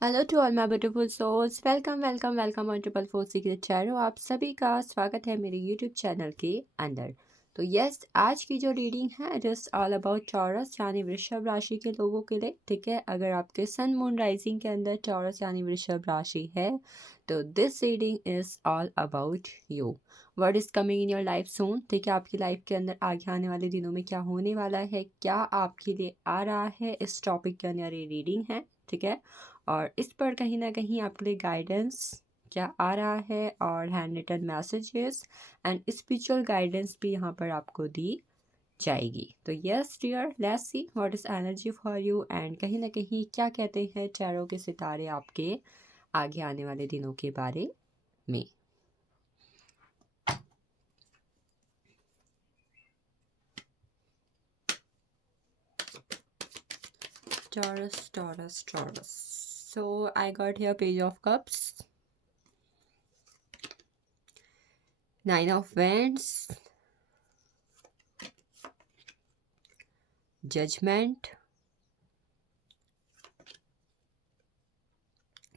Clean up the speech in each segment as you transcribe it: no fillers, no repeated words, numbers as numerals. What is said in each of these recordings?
Hello to all my beautiful souls, welcome welcome welcome on triple four secret channel. आप सभी का स्वागत है मेरे यूट्यूब चैनल के अंदर। तो यस, आज की जो रीडिंग है it is all about taurus यानी वृषभ राशि के लोगों के लिए। ठीक है, अगर आपके सन मून राइजिंग के अंदर टॉरस यानी वृषभ राशि है तो this reading is all about you. Word is coming in your life soon. ठीक है, आपकी लाइफ के अंदर आगे आने वाले दिनों में क्या होने वाला है, क्या आपके लिए आ रहा है, इस टॉपिक के अंदर ये रीडिंग है। ठीक है, और इस पर कहीं ना कहीं आपके लिए गाइडेंस क्या आ रहा है और hand written messages and spiritual guidance भी यहाँ पर आपको दी जाएगी। तो yes dear, let's see what is energy for you and कहीं ना कहीं क्या कहते हैं टैरो के सितारे आपके आगे आने वाले दिनों के बारे में। Taurus, Taurus, Taurus. So I got here Page of Cups, Nine of Wands, Judgment,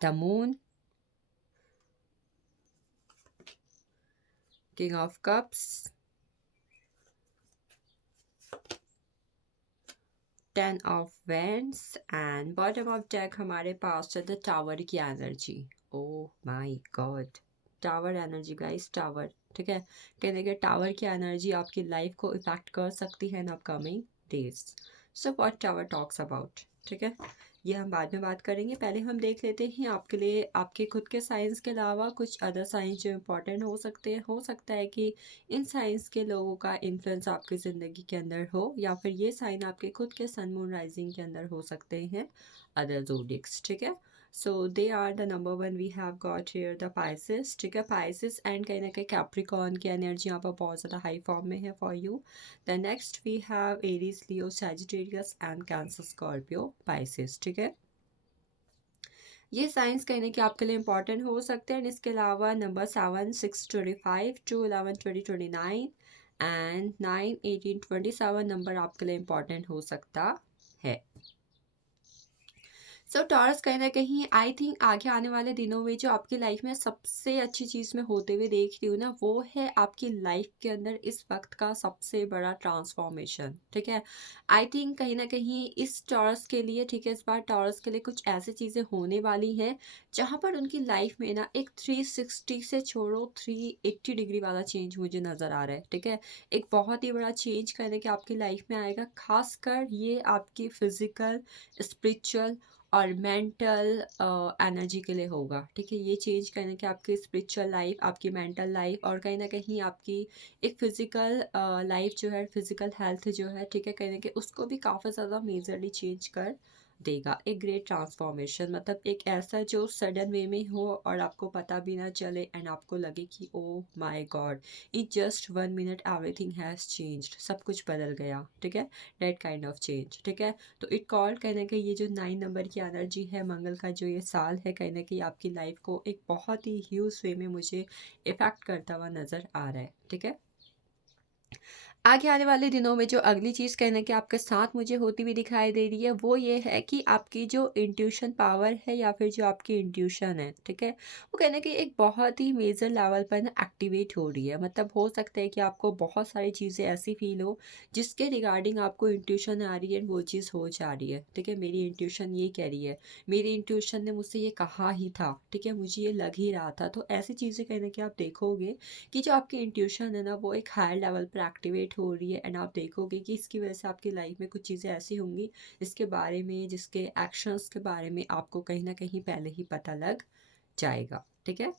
the Moon, King of Cups, ten of vends and bottom of deck हमारे पास है द टावर की energy. Oh my God, tower energy guys, tower. ठीक है, कहने के tower की energy आपकी life को इफेक्ट कर सकती है इन upcoming days. So what tower talks about. ठीक है, ये हम बाद में बात करेंगे। पहले हम देख लेते हैं आपके लिए आपके खुद के साइंस के अलावा कुछ अदर साइंस जो इम्पोर्टेंट हो सकते हैं। हो सकता है कि इन साइंस के लोगों का इन्फ्लुएंस आपकी ज़िंदगी के अंदर हो, या फिर ये साइन आपके खुद के सन मून राइजिंग के अंदर हो सकते हैं अदर जोडिक्स। ठीक है, so they are the number one we have got here the Pisces. ठीक है, पाइसिस एंड कहीं ना कहीं कैप्रिकॉर्न की एनर्जी यहाँ पर बहुत ज़्यादा हाई फॉर्म में है for you. The next we have Aries, Leo, Sagittarius and Cancer, Scorpio, Pisces. ठीक है, ये साइंस कहीं ना कि आपके लिए इंपॉर्टेंट हो सकते हैं। इसके अलावा नंबर 7, 6, 25, 2, 11, 20, 29 एंड 9, 18, 27 नंबर आपके लिए इंपॉर्टेंट हो सकता है। सो टॉरस कहीं ना कहीं आई थिंक आगे आने वाले दिनों में जो आपकी लाइफ में सबसे अच्छी चीज़ मैं होते हुए देख रही हूँ ना, वो है आपकी लाइफ के अंदर इस वक्त का सबसे बड़ा ट्रांसफॉर्मेशन। ठीक है, आई थिंक कहीं ना कहीं इस टॉरस के लिए, ठीक है, इस बार टॉरस के लिए कुछ ऐसी चीज़ें होने वाली हैं जहाँ पर उनकी लाइफ में ना एक 360 से छोड़ो 380 डिग्री वाला चेंज मुझे नज़र आ रहा है। ठीक है, एक बहुत ही बड़ा चेंज करने के आपकी लाइफ में आएगा, खासकर ये आपकी फिजिकल, स्पिरिचुअल और मेंटल एनर्जी के लिए होगा। ठीक है, ये चेंज करने के आपकी स्पिरिचुअल लाइफ, आपकी मेंटल लाइफ और कहीं ना कहीं आपकी एक फिजिकल लाइफ जो है, फिजिकल हेल्थ जो है, ठीक है, कहीं ना कहीं उसको भी काफ़ी ज़्यादा मेजरली चेंज कर देगा। एक ग्रेट ट्रांसफॉर्मेशन, मतलब एक ऐसा जो सडन वे में हो और आपको पता भी ना चले एंड आपको लगे कि ओ my God, in just 1 minute everything has changed, सब कुछ बदल गया। ठीक है, डेट काइंड ऑफ चेंज। ठीक है, तो इट कॉल्ड कहीं ना कहीं ये जो 9 नंबर की एनर्जी है, मंगल का जो ये साल है, कहीं ना कहीं आपकी लाइफ को एक बहुत ही ह्यूज वे में मुझे इफेक्ट करता हुआ नज़र आ रहा है। ठीक है, आगे आने वाले दिनों में जो अगली चीज़ कहने के आपके साथ मुझे होती हुई दिखाई दे रही है वो ये है कि आपकी जो इंट्यूशन पावर है या फिर जो आपकी इंट्यूशन है, ठीक है, वो कहने की एक बहुत ही मेजर लेवल पर ना एक्टिवेट हो रही है। मतलब हो सकता है कि आपको बहुत सारी चीज़ें ऐसी फील हो जिसके रिगार्डिंग आपको इंट्यूशन आ रही है, वो चीज़ हो जा रही है। ठीक है, मेरी इंट्यूशन ये कह रही है, मेरी इंट्यूशन ने मुझसे ये कहा ही था, ठीक है, मुझे ये लग ही रहा था। तो ऐसी चीज़ें कहने की आप देखोगे कि जो आपकी इंट्यूशन है ना, वो एक हायर लेवल पर एक्टिवेट हो रही है एंड आप देखोगे कि इसकी वजह से आपकी लाइफ में कुछ चीज़ें ऐसी होंगी जिसके बारे में, जिसके एक्शंस के बारे में आपको कहीं ना कहीं पहले ही पता लग जाएगा। ठीक है,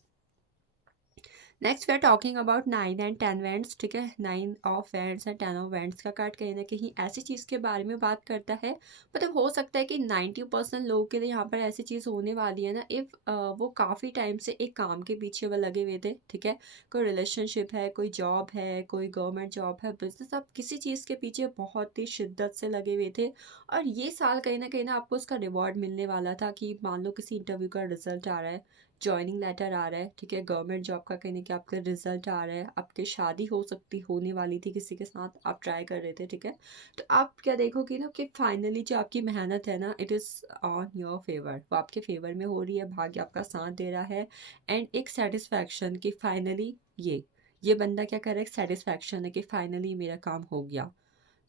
next we are talking about 9 and 10 wands. ठीक है, 9 of wands and 10 of wands का कार्ड कहीं ना कहीं ऐसी चीज़ के बारे में बात करता है। मतलब हो सकता है कि 90% लोगों के लिए यहाँ पर ऐसी चीज़ होने वाली है ना, इफ़ वो काफ़ी टाइम से एक काम के पीछे वो लगे हुए थे। ठीक है, कोई रिलेशनशिप है, कोई जॉब है, कोई गवर्नमेंट जॉब है, बिजनेस, आप किसी चीज़ के पीछे बहुत ही शिद्दत से लगे हुए थे और ये साल कहीं ना आपको उसका रिवॉर्ड मिलने वाला था। कि मान लो किसी इंटरव्यू का रिजल्ट आ रहा है जॉइनिंग लेटर आ रहा है, ठीक है, गवर्नमेंट जॉब का कहीं ना कहीं आपका रिजल्ट आ रहा है, आपकी शादी हो सकती होने वाली थी किसी के साथ, आप ट्राई कर रहे थे, ठीक है। तो आप क्या देखोगे ना कि फाइनली जो आपकी मेहनत है ना, it is on your favour, वो आपके फेवर में हो रही है, भाग्य आपका साथ दे रहा है। एंड एक सेटिस्फैक्शन कि फाइनली ये बंदा क्या कर रहा है, सेटिस्फैक्शन है कि फाइनली मेरा काम हो गया।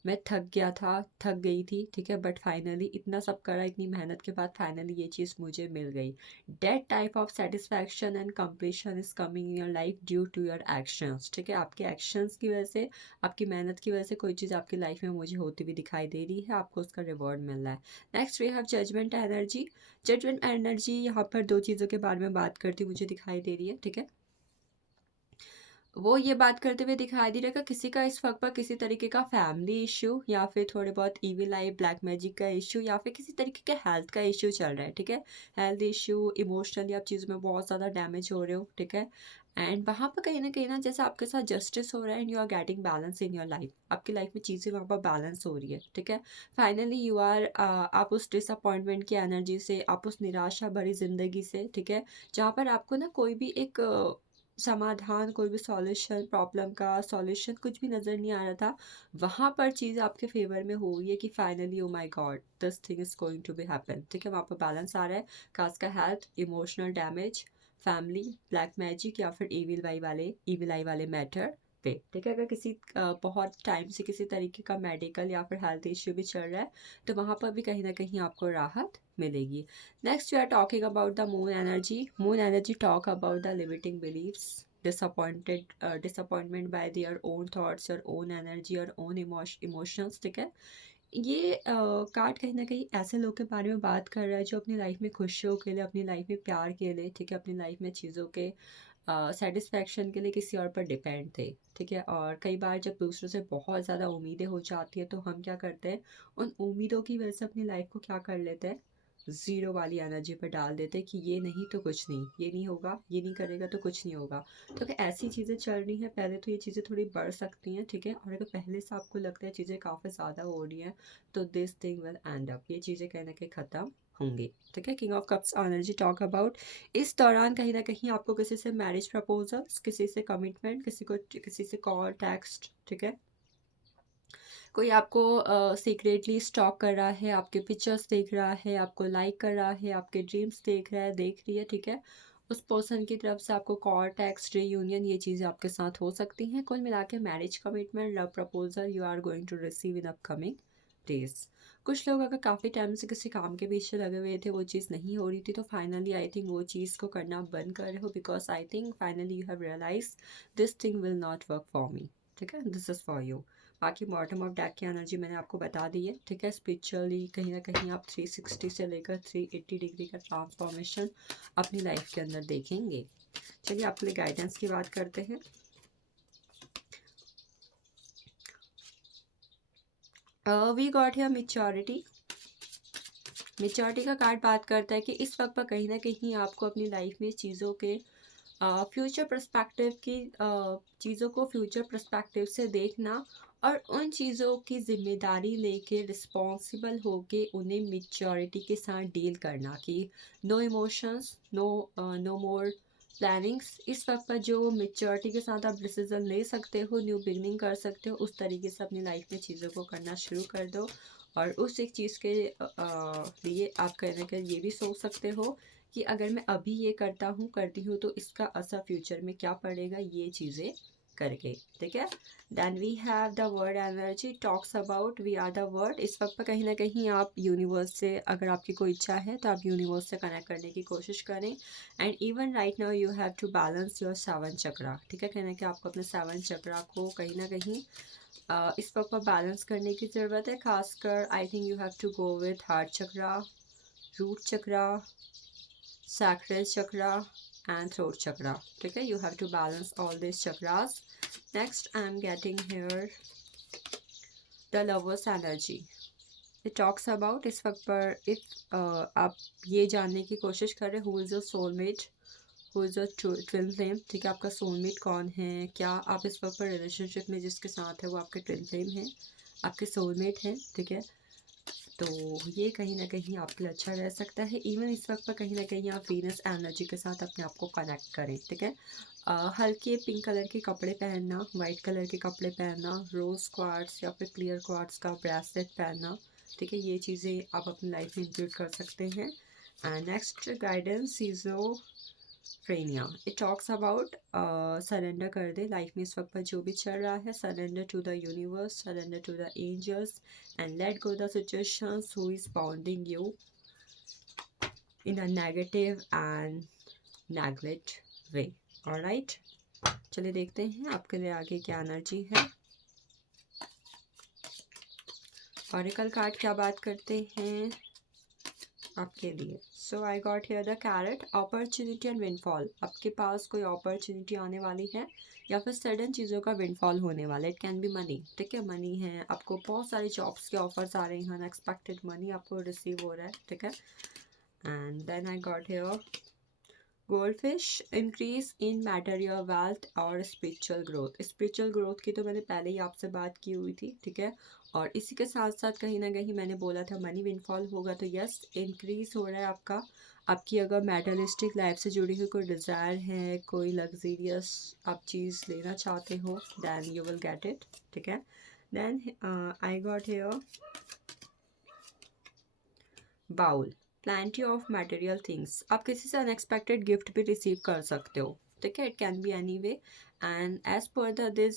मैं थक गया था, थक गई थी, ठीक है, बट फाइनली इतना सब करा, इतनी मेहनत के बाद फाइनली ये चीज़ मुझे मिल गई। That type of satisfaction and completion is coming in your life due to your actions, ठीक है, आपके एक्शंस की वजह से, आपकी मेहनत की वजह से कोई चीज़ आपकी लाइफ में मुझे होती हुई दिखाई दे रही है, आपको उसका रिवॉर्ड मिल रहा है। Next we have judgement energy. Judgement energy यहाँ पर दो चीज़ों के बारे में बात करती हुई मुझे दिखाई दे रही है, ठीक है। वो ये बात करते हुए दिखाई दे रहा है कि किसी का इस वक्त पर किसी तरीके का फैमिली इशू या फिर थोड़े बहुत इविल आई ब्लैक मैजिक का इशू या फिर किसी तरीके के हेल्थ का इशू चल रहा है, ठीक है। हेल्थ इशू, इमोशनली आप चीज़ में बहुत ज़्यादा डैमेज हो रहे हो, ठीक है। एंड वहाँ पर कहीं ना जैसे आपके साथ जस्टिस हो रहा है and you are getting balance in your life, आपकी लाइफ में चीज़ें वहाँ पर बैलेंस हो रही है, ठीक है। फाइनली यू आर आप उस डिसअपॉइंटमेंट की एनर्जी से, आप उस निराशा भरी ज़िंदगी से, ठीक है, जहाँ पर आपको ना कोई भी एक समाधान, कोई भी सॉल्यूशन, प्रॉब्लम का सॉल्यूशन कुछ भी नज़र नहीं आ रहा था, वहाँ पर चीज़ आपके फेवर में हो रही है कि finally oh my god this thing is going to be happen, ठीक है। वहाँ पर बैलेंस आ रहा है, खास का health, emotional damage, family, black magic या फिर इविल आई वाले मैटर पे, ठीक है। अगर किसी बहुत टाइम से किसी तरीके का मेडिकल या फिर हेल्थ इश्यू भी चल रहा है, तो वहाँ पर भी कहीं ना कहीं आपको राहत मिलेगी। Next, we are talking about the moon energy. Moon energy talk about the limiting beliefs, disappointment by their own thoughts, your own energy, your own emotions, ठीक है। ये कार्ड कहीं ना कहीं ऐसे लोग के बारे में बात कर रहा है जो अपनी लाइफ में खुशियों के लिए, अपनी लाइफ में प्यार के लिए, ठीक है, अपनी लाइफ में चीज़ों के सेटिस्फैक्शन के लिए किसी और पर डिपेंड थे, ठीक है। और कई बार जब दूसरों से बहुत ज़्यादा उम्मीदें हो जाती है तो हम क्या करते हैं, उन उम्मीदों की वजह से अपनी लाइफ को क्या कर लेते हैं, ज़ीरो वाली एनर्जी पर डाल देते हैं कि ये नहीं तो कुछ नहीं, ये नहीं होगा, ये नहीं करेगा तो कुछ नहीं होगा। तो अगर ऐसी चीज़ें चल रही हैं, पहले तो ये चीज़ें थोड़ी बढ़ सकती हैं, ठीक है। और अगर पहले से आपको लगता है चीज़ें काफ़ी ज़्यादा हो रही हैं, तो this thing will and up, ये चीज़ें कहीं ना कहीं ख़त्म होंगी, ठीक है। King of cups energy talk about, इस दौरान कहीं ना कहीं आपको किसी से मैरिज प्रपोजल्स, किसी से कमिटमेंट, किसी से कॉल, टेक्स्ट, ठीक है। कोई आपको सीक्रेटली स्टॉक कर रहा है, आपके पिक्चर्स देख रहा है, आपको लाइक कर रहा है, आपके ड्रीम्स देख रहा है, देख रही है, ठीक है। उस पर्सन की तरफ से आपको कॉल, टेक्स्ट, रीयूनियन, ये चीज़ें आपके साथ हो सकती हैं। कुल मिला के marriage commitment, love proposal you are going to receive in upcoming days. कुछ लोग अगर काफ़ी टाइम से किसी काम के पीछे लगे हुए थे, वो चीज़ नहीं हो रही थी, तो फाइनली आई थिंक वो चीज़ को करना बंद कर रहे हो, because I think finally you have realise this thing will not work for me, ठीक है, दिस इज़ फॉर यू। बाकी बॉटम ऑफ डेक की एनर्जी मैंने आपको बता दी है, ठीक है। स्पिरिचुअली कहीं ना कहीं आप 360 से लेकर 380 डिग्री का ट्रांसफॉर्मेशन अपनी लाइफ के अंदर देखेंगे। चलिए आपके लिए गाइडेंस की बात करते हैं। We got here maturity. Maturity का कार्ड बात करता है कि इस वक्त पर कहीं ना कहीं आपको अपनी लाइफ में चीज़ों के फ्यूचर पर्सपेक्टिव की चीज़ों को फ्यूचर पर्सपेक्टिव से देखना और उन चीज़ों की जिम्मेदारी लेके रिस्पॉन्सिबल होके उन्हें मैच्योरिटी के साथ डील करना, कि नो इमोशंस, नो मोर प्लानिंग्स। इस वक्त पर जो मैच्योरिटी के साथ आप डिसीजन ले सकते हो, न्यू बिगनिंग कर सकते हो, उस तरीके से अपनी लाइफ में चीज़ों को करना शुरू कर दो। और उस एक चीज़ के लिए आप कहने का ये भी सोच सकते हो कि अगर मैं अभी ये करती हूँ तो इसका असर फ्यूचर में क्या पड़ेगा, ये चीज़ें करके, ठीक है। Then we have the world energy talks about we are the world. इस वक्त पर कहीं ना कहीं आप यूनिवर्स से, अगर आपकी कोई इच्छा है तो आप यूनिवर्स से कनेक्ट करने की कोशिश करें। And even right now you have to balance your 7 chakra, ठीक है। कहना कि आपको अपने 7 चक्रा को कहीं ना कहीं इस वक्त पर बैलेंस करने की ज़रूरत है। खासकर I think you have to go with heart chakra, root chakra, sacral chakra and throat chakra, ठीक है। You have to balance all these chakras. Next I'm getting here the lovers energy. It talks about इस वक्त पर if आप ये जानने की कोशिश करें who is your soulmate, who is your twin flame, ठीक है। आपका soulmate कौन है, क्या आप इस वक्त पर रिलेशनशिप में जिसके साथ है वो आपके twin flame है, आपके soulmate हैं, ठीक है। तो ये कहीं ना कहीं आपके लिए अच्छा रह सकता है। इवन इस वक्त पर कहीं ना कहीं आप वीनस एनर्जी के साथ अपने आप को कनेक्ट करें, ठीक है। हल्के पिंक कलर के कपड़े पहनना, वाइट कलर के कपड़े पहनना, रोज़ क्वार्ट्स या फिर क्लियर क्वार्ट्स का ब्रेसलेट पहनना, ठीक है। ये चीज़ें आप अपनी लाइफ में इंक्लूड कर सकते हैं। And next guidance schizophrenia, it talks about surrender कर दे लाइफ में इस वक्त पर जो भी चल रहा है, surrender to the universe, surrender to the angels and let go the situations who is bounding you in a negative and neglect way. Alright, चलिए देखते हैं आपके लिए आगे क्या एनर्जी है। ऑरेकल कार्ड क्या बात करते हैं आपके लिए। So I got here the carrot, opportunity and windfall. आपके पास कोई अपॉर्चुनिटी आने वाली है या फिर सडन चीज़ों का विंडफॉल होने वाला है। इट कैन बी मनी, ठीक है। मनी है, आपको बहुत सारी जॉब्स के ऑफर्स आ रहे हैं, अनएक्सपेक्टेड मनी आपको रिसीव हो रहा है, ठीक है। And then I got here goldfish, increase in material wealth और स्पिरिचुअल ग्रोथ। स्पिरिचुअल ग्रोथ की तो मैंने पहले ही आपसे बात की हुई थी, ठीक है। और इसी के साथ साथ कहीं ना कहीं मैंने बोला था मनी विनफॉल होगा, तो यस इंक्रीज हो रहा है आपका। आपकी अगर मेटलिस्टिक लाइफ से जुड़ी हुई कोई डिज़ायर है, कोई लग्जीरियस आप चीज़ लेना चाहते हो, then you will get it, ठीक है। Then I got here bowl, plenty of material things. आप किसी से अनएक्सपेक्टेड गिफ्ट भी रिसीव कर सकते हो, ठीक है। It can be any way. And as per the this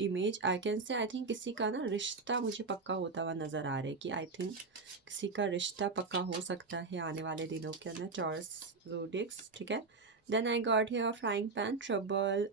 image I can say, I think किसी का ना रिश्ता मुझे पक्का होता हुआ नज़र आ रहा है कि आई थिंक किसी का रिश्ता पक्का हो सकता है आने वाले दिनों के अंदर, टॉरस ज़ोडिएक्स, ठीक है। Then I got here frying pan, trouble,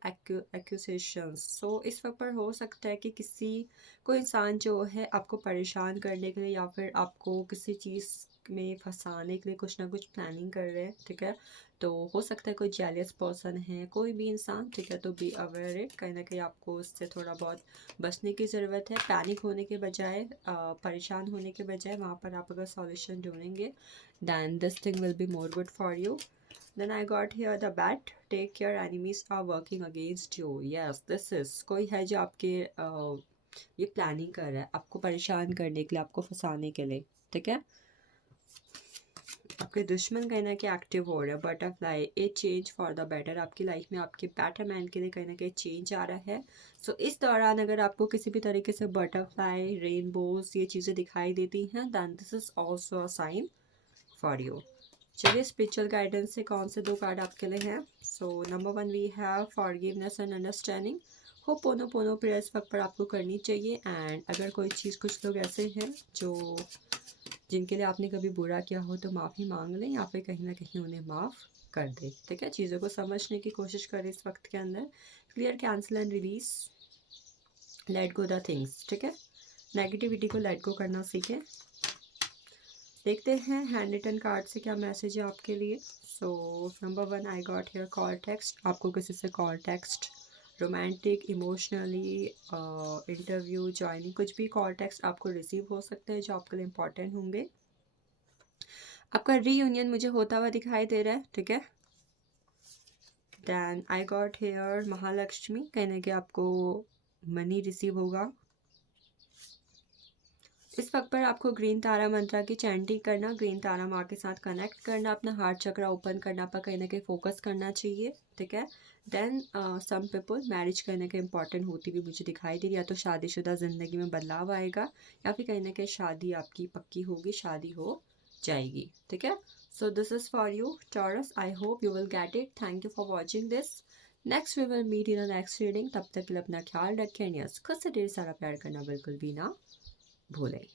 accusations. So इस वक्त पर हो सकता है कि किसी कोई इंसान जो है आपको परेशान करने के लिए या फिर आपको किसी चीज़ में फंसाने के लिए कुछ ना कुछ प्लानिंग कर रहे हैं, ठीक है। तो हो सकता है कोई जेलियस पर्सन है, कोई भी इंसान, ठीक है। तो बी अवेयर इट, कहीं ना कहीं आपको उससे थोड़ा बहुत बचने की ज़रूरत है। पैनिक होने के बजाय, परेशान होने के बजाय वहाँ पर आप अगर सॉल्यूशन ढूंढेंगे, then this thing will be more good for you. Then I got here the bat, take care enemies are working against you. Yes, this is कोई है जो आपके ये प्लानिंग कर रहा है आपको परेशान करने के लिए, आपको फंसाने के लिए, ठीक है। आपके दुश्मन कहीं ना कहीं एक्टिव हो रहे हैं। Butterfly, A change for the better. आपकी लाइफ में आपके बैटरमैन के लिए कहीं ना कहीं चेंज आ रहा है। सो इस दौरान अगर आपको किसी भी तरीके से बटरफ्लाई, रेनबोज ये चीज़ें दिखाई देती हैं, then this is also a sign for you. चलिए स्पिरिचुअल गाइडेंस से कौन से 2 कार्ड आपके लिए हैं। So number 1 we have forgiveness and understanding. Ho'oponopono prayer इस वक्त पर आपको करनी चाहिए। एंड अगर कोई चीज़, कुछ लोग ऐसे हैं जो जिनके लिए आपने कभी बुरा किया हो तो माफ़ी मांग लें या फिर कहीं ना कहीं उन्हें माफ़ कर दें, ठीक है। चीज़ों को समझने की कोशिश करें इस वक्त के अंदर। Clear, cancel and release, let go the things, ठीक है। नेगेटिविटी को लेट गो करना सीखें। देखते हैं हैंड रिटन कार्ड से क्या मैसेज है आपके लिए। सो number 1 I got here call text. आपको किसी से call text, romantic, emotionally, interview, joining, कुछ भी कॉल टेक्स्ट आपको रिसीव हो सकते हैं जो आपके लिए इंपॉर्टेंट होंगे। आपका रीयूनियन मुझे होता हुआ दिखाई दे रहा है, ठीक है। Then I got here Mahalakshmi, कहने के आपको मनी रिसीव होगा। इस वक्त पर आपको ग्रीन तारा मंत्रा की चैंटिंग करना, ग्रीन तारा माँ के साथ कनेक्ट करना, अपना हार्ट चक्र ओपन करना पर कहीं ना कहीं फोकस करना चाहिए, ठीक है। देन सम पीपल मैरिज करने के इंपॉर्टेंट होती हुई मुझे दिखाई दे रही है। या तो शादीशुदा ज़िंदगी में बदलाव आएगा या फिर कहीं ना कहीं शादी आपकी पक्की होगी, शादी हो जाएगी, ठीक है। So this is for you Taurus, I hope you will get it. Thank you for watching this. Next we will meet in a next reading. तब तक के लिए अपना ख्याल रखें। यस, खुद से ढेर सारा प्यार करना बिल्कुल भी ना भूलें।